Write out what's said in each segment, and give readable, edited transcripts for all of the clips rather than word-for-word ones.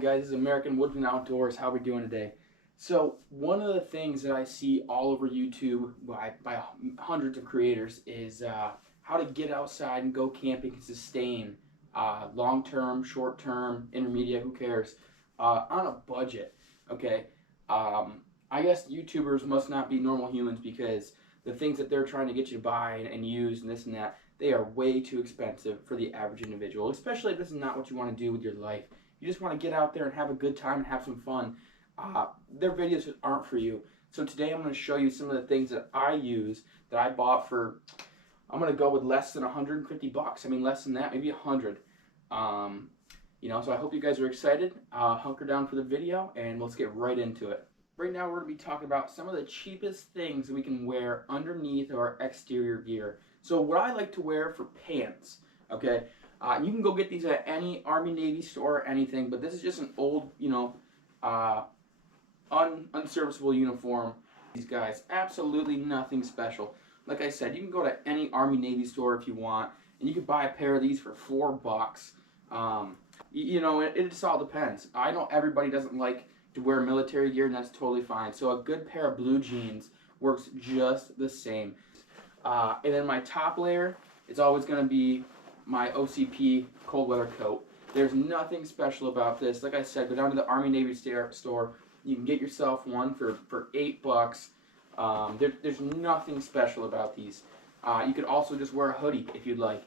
going, guys? This is American Woodman Outdoors. How are we doing today? So one of the things that I see all over YouTube by hundreds of creators is how to get outside and go camping and sustain long-term, short-term, intermediate, who cares, on a budget. Okay, I guess YouTubers must not be normal humans because the things that they're trying to get you to buy and use and this and that, they are way too expensive for the average individual, especially if this is not what you want to do with your life. You just want to get out there and have a good time and have some fun. Their videos aren't for you. So today I'm going to show you some of the things that I use that I bought for, I'm going to go with less than 150 bucks. I mean, less than that, maybe 100. So I hope you guys are excited. Hunker down for the video and let's get right into it. Right now we're going to be talking about some of the cheapest things that we can wear underneath our exterior gear. So what I like to wear for pants, okay, you can go get these at any Army, Navy store or anything, but this is just an old, unserviceable uniform. These guys, absolutely nothing special. Like I said, you can go to any Army, Navy store if you want, and you can buy a pair of these for $4. It just all depends. I know everybody doesn't like to wear military gear, and that's totally fine. So a good pair of blue jeans works just the same. And then my top layer is always going to be my OCP cold weather coat. There's nothing special about this. Like I said, go down to the Army Navy store. You can get yourself one for $8. There's nothing special about these. You could also just wear a hoodie if you'd like.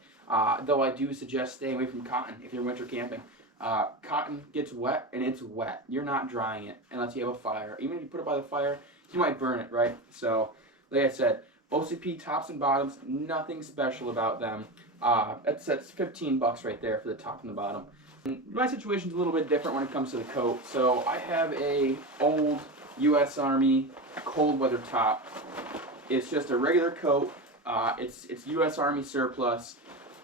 Though I do suggest staying away from cotton if you're winter camping. Cotton gets wet and it's wet. You're not drying it unless you have a fire. Even if you put it by the fire, you might burn it, right? So, like I said, OCP tops and bottoms, nothing special about them. That's $15 right there for the top and the bottom. And my situation's a little bit different when it comes to the coat. So I have a old U.S. Army cold weather top. It's just a regular coat. It's U.S. Army surplus.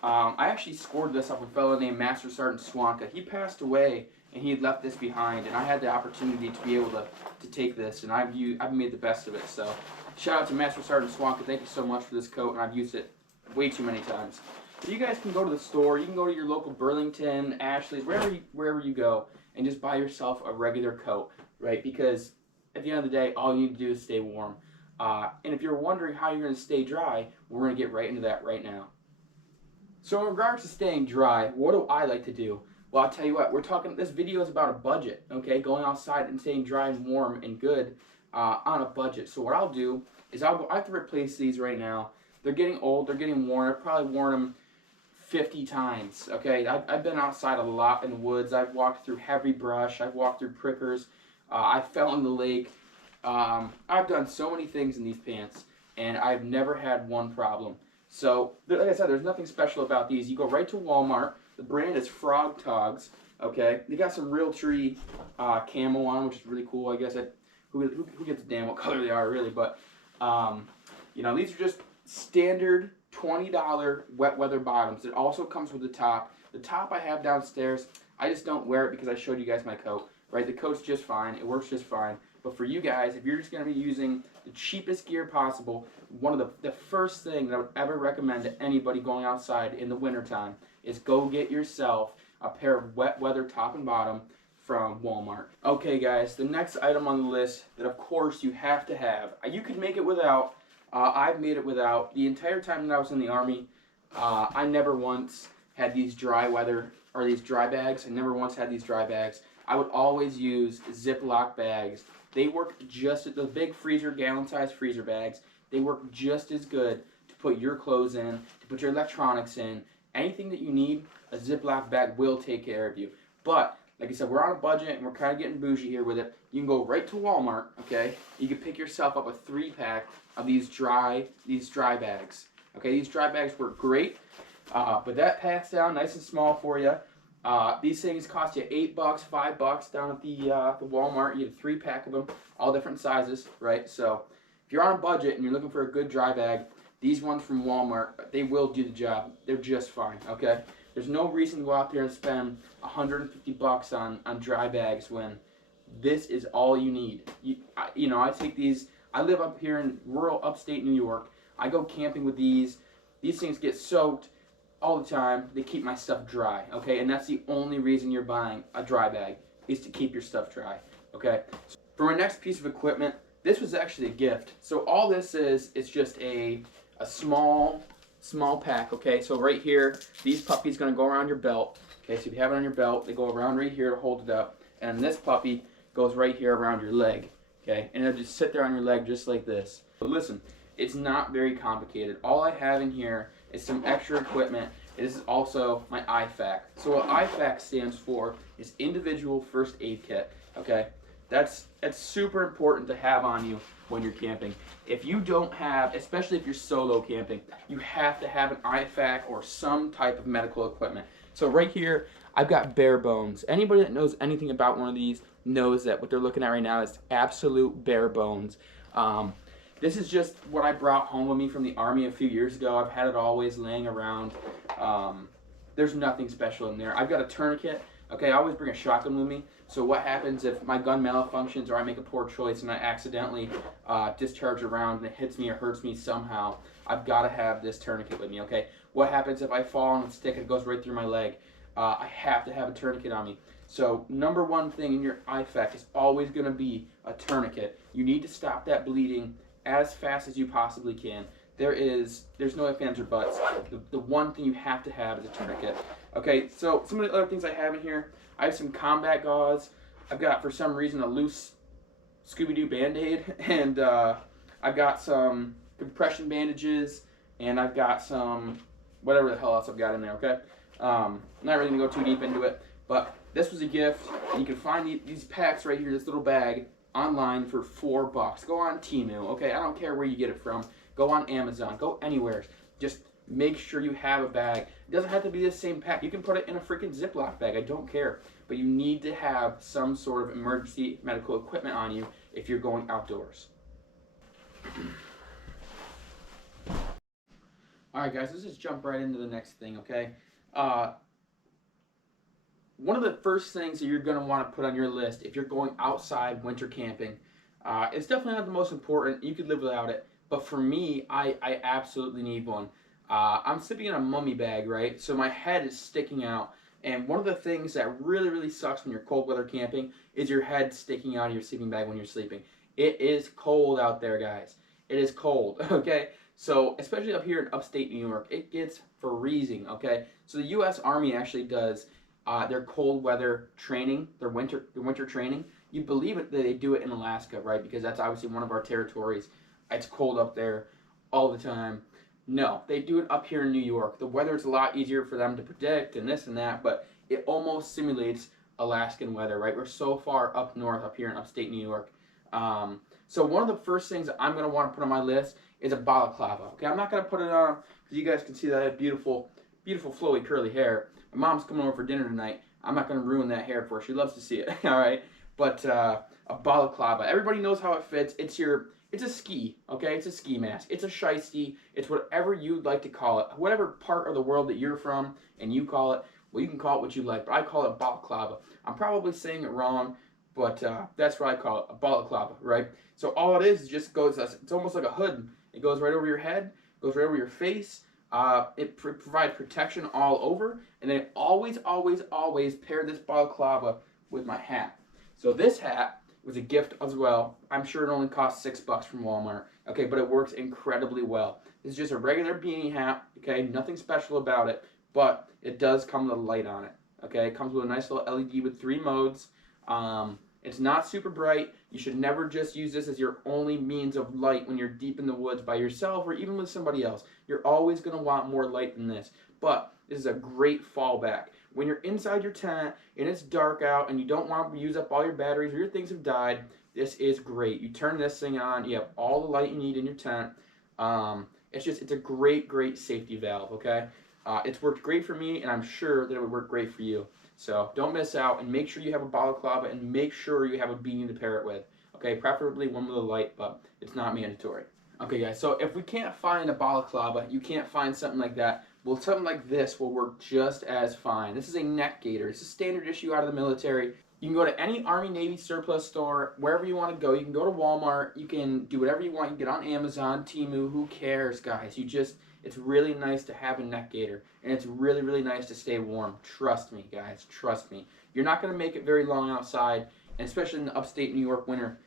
I actually scored this off a fellow named Master Sergeant Swanka. He passed away and he had left this behind, and I had the opportunity to be able to take this, and I've made the best of it. So shout out to Master Sergeant Swanka. Thank you so much for this coat, and I've used it way too many times. So you guys can go to the store. You can go to your local Burlington, Ashley's, wherever you go, and just buy yourself a regular coat, right? Because at the end of the day, all you need to do is stay warm. And if you're wondering how you're going to stay dry, we're going to get right into that right now. So in regards to staying dry, what do I like to do? Well, I'll tell you what, this video is about a budget, okay? Going outside and staying dry and warm and good on a budget. So what I'll do is I have to replace these right now. They're getting old, they're getting worn. I've probably worn them 50 times, okay? I've been outside a lot in the woods. I've walked through heavy brush. I've walked through prickers. I fell in the lake. I've done so many things in these pants, and I've never had one problem. So, like I said, there's nothing special about these. You go right to Walmart. The brand is Frog Togs, okay? They got some Realtree camo on, which is really cool, I guess. Who gets a damn what color they are, really? But, these are just standard $20 wet weather bottoms. It also comes with the top. The top I have downstairs. I just don't wear it because I showed you guys my coat, right? The coat's just fine. It works just fine. But for you guys, if you're just going to be using the cheapest gear possible, one of the first thing that I would ever recommend to anybody going outside in the wintertime is go get yourself a pair of wet weather top and bottom from Walmart. Okay guys, the next item on the list that of course you have to have, you could make it without, I've made it without. The entire time that I was in the Army, I never once had these dry weather, or these dry bags. I never once had these dry bags. I would always use Ziploc bags. They work just, the big freezer, gallon-sized freezer bags, they work just as good to put your clothes in, to put your electronics in. Anything that you need, a Ziploc bag will take care of you. But, like I said, we're on a budget and we're kind of getting bougie here with it. You can go right to Walmart, okay? You can pick yourself up a 3-pack of these dry bags. Okay, these dry bags work great, but that packs down nice and small for you. These things cost you $8, $5 down at the Walmart. You get a 3-pack of them, all different sizes, right? So if you're on a budget and you're looking for a good dry bag, these ones from Walmart, they will do the job. They're just fine, okay? There's no reason to go out there and spend $150 on dry bags when this is all you need. I take these. I live up here in rural upstate New York. I go camping with these. These things get soaked all the time. They keep my stuff dry, okay? And that's the only reason you're buying a dry bag. is to keep your stuff dry. Okay. So for my next piece of equipment, this was actually a gift. So all this is just a small pack. Okay. So right here, these puppies gonna go around your belt. Okay. So if you have it on your belt, they go around right here to hold it up, and this puppy goes right here around your leg. Okay. And it'll just sit there on your leg just like this. But listen, it's not very complicated. All I have in here is some extra equipment. This is also my IFAK. So what IFAK stands for is Individual First Aid Kit. Okay, that's super important to have on you when you're camping. If you don't have, especially if you're solo camping, you have to have an IFAK or some type of medical equipment. So right here, I've got bare bones. Anybody that knows anything about one of these knows that what they're looking at right now is absolute bare bones. This is just what I brought home with me from the Army a few years ago. I've had it always laying around. There's nothing special in there. I've got a tourniquet. Okay, I always bring a shotgun with me. So what happens if my gun malfunctions or I make a poor choice and I accidentally discharge a round and it hits me or hurts me somehow, I've got to have this tourniquet with me, okay? What happens if I fall on a stick and it goes right through my leg? I have to have a tourniquet on me. So number one thing in your IFAK is always going to be a tourniquet. You need to stop that bleeding as fast as you possibly can. There's no ifs, ands, or buts. The one thing you have to have is a tourniquet. Okay, so some of the other things I have in here, I have some combat gauze. I've got, for some reason, a loose Scooby-Doo Band-Aid, and I've got some compression bandages, and I've got some whatever the hell else I've got in there, okay? I'm not really going to go too deep into it, but this was a gift, and you can find these packs right here, this little bag, online for $4. Go on Temu, okay? I don't care where you get it from. Go on Amazon. Go anywhere. Just make sure you have a bag. It doesn't have to be the same pack. You can put it in a freaking Ziploc bag. I don't care. But you need to have some sort of emergency medical equipment on you if you're going outdoors. Alright guys, let's just jump right into the next thing, okay? One of the first things that you're going to want to put on your list if you're going outside winter camping, it's definitely not the most important. You could live without it. But for me, I absolutely need one. I'm sleeping in a mummy bag, right? So my head is sticking out. And one of the things that really, really sucks when you're cold weather camping is your head sticking out of your sleeping bag when you're sleeping. It is cold out there, guys. It is cold, okay? So, especially up here in upstate New York, it gets freezing, okay? So the U.S. Army actually does their cold weather training, their winter training. You believe it that they do it in Alaska, right? Because that's obviously one of our territories. It's cold up there all the time. No, they do it up here in New York. The weather is a lot easier for them to predict and this and that, but it almost simulates Alaskan weather, right? We're so far up north, up here in upstate New York. So one of the first things that I'm going to want to put on my list is a balaclava. Okay, I'm not going to put it on because you guys can see that I have beautiful, beautiful flowy curly hair. My mom's coming over for dinner tonight. I'm not going to ruin that hair for her. She loves to see it, all right? But a balaclava, everybody knows how it fits. It's a ski, okay? It's a ski mask. It's a shiesty. It's whatever you'd like to call it. Whatever part of the world that you're from and you call it, well, you can call it what you like, but I call it balaclava. I'm probably saying it wrong, but that's what I call it, a balaclava, right? So all it is just goes, it's almost like a hood. It goes right over your head, goes right over your face. It provides protection all over, and then always, always, always pair this balaclava with my hat. So this hat was a gift as well. I'm sure it only cost $6 from Walmart, okay, but it works incredibly well. This is just a regular beanie hat, okay, nothing special about it, but it does come with a light on it, okay? It comes with a nice little LED with 3 modes. It's not super bright. You should never just use this as your only means of light when you're deep in the woods by yourself or even with somebody else. You're always going to want more light than this, but this is a great fallback. When you're inside your tent and it's dark out and you don't want to use up all your batteries or your things have died, this is great. You turn this thing on, you have all the light you need in your tent. It's a great, great safety valve, okay? It's worked great for me, and I'm sure that it would work great for you. So don't miss out, and make sure you have a balaclava, and make sure you have a beanie to pair it with. Okay, preferably one with a light, but it's not mandatory. Okay, guys, so if we can't find a balaclava, you can't find something like that, well, something like this will work just as fine. This is a neck gaiter. It's a standard issue out of the military. You can go to any Army, Navy surplus store, wherever you want to go. You can go to Walmart. You can do whatever you want. You can get on Amazon, Temu. Who cares, guys? It's really nice to have a neck gaiter, and it's really, really nice to stay warm. Trust me, guys, trust me. You're not going to make it very long outside, and especially in the upstate New York winter,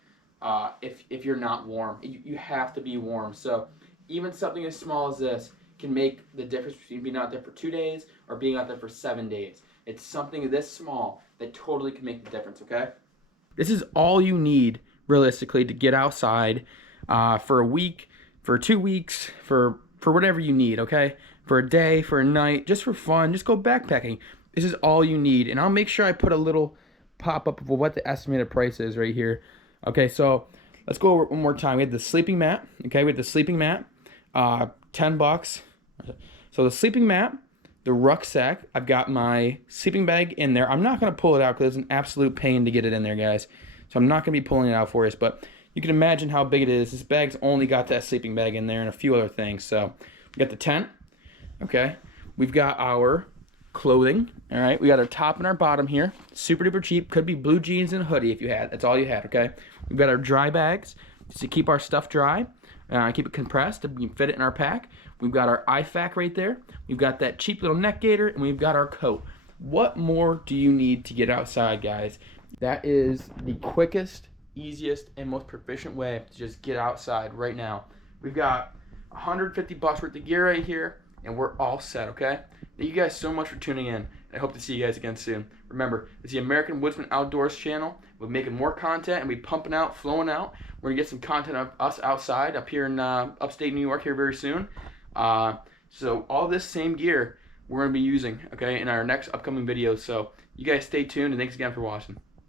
if you're not warm. You have to be warm. So even something as small as this can make the difference between being out there for 2 days or being out there for 7 days. It's something this small that totally can make the difference, okay? This is all you need, realistically, to get outside for a week, for 2 weeks, for whatever you need, okay? For a day, for a night, just for fun, just go backpacking. This is all you need, and I'll make sure I put a little pop-up of what the estimated price is right here. Okay, so let's go over it one more time. We had the sleeping mat, okay? We had the sleeping mat, $10. So the sleeping mat, the rucksack, I've got my sleeping bag in there. I'm not going to pull it out because it's an absolute pain to get it in there, guys. So I'm not going to be pulling it out for us, but you can imagine how big it is. This bag's only got that sleeping bag in there and a few other things. So we got the tent, okay? We've got our clothing, all right? We got our top and our bottom here. Super duper cheap. Could be blue jeans and a hoodie if you had. That's all you had, okay? We've got our dry bags just to keep our stuff dry. Keep it compressed and we can fit it in our pack. We've got our IFAK right there. We've got that cheap little neck gaiter, and we've got our coat. What more do you need to get outside, guys? That is the quickest, easiest, and most proficient way to just get outside right now. We've got $150 worth of gear right here, and we're all set, okay? Thank you guys so much for tuning in. I hope to see you guys again soon. Remember, it's the American Woodsman Outdoors channel. We're making more content, and we're pumping out, flowing out. We're going to get some content of us outside up here in upstate New York here very soon. So all this same gear we're going to be using, okay, in our next upcoming videos. So you guys stay tuned, and thanks again for watching.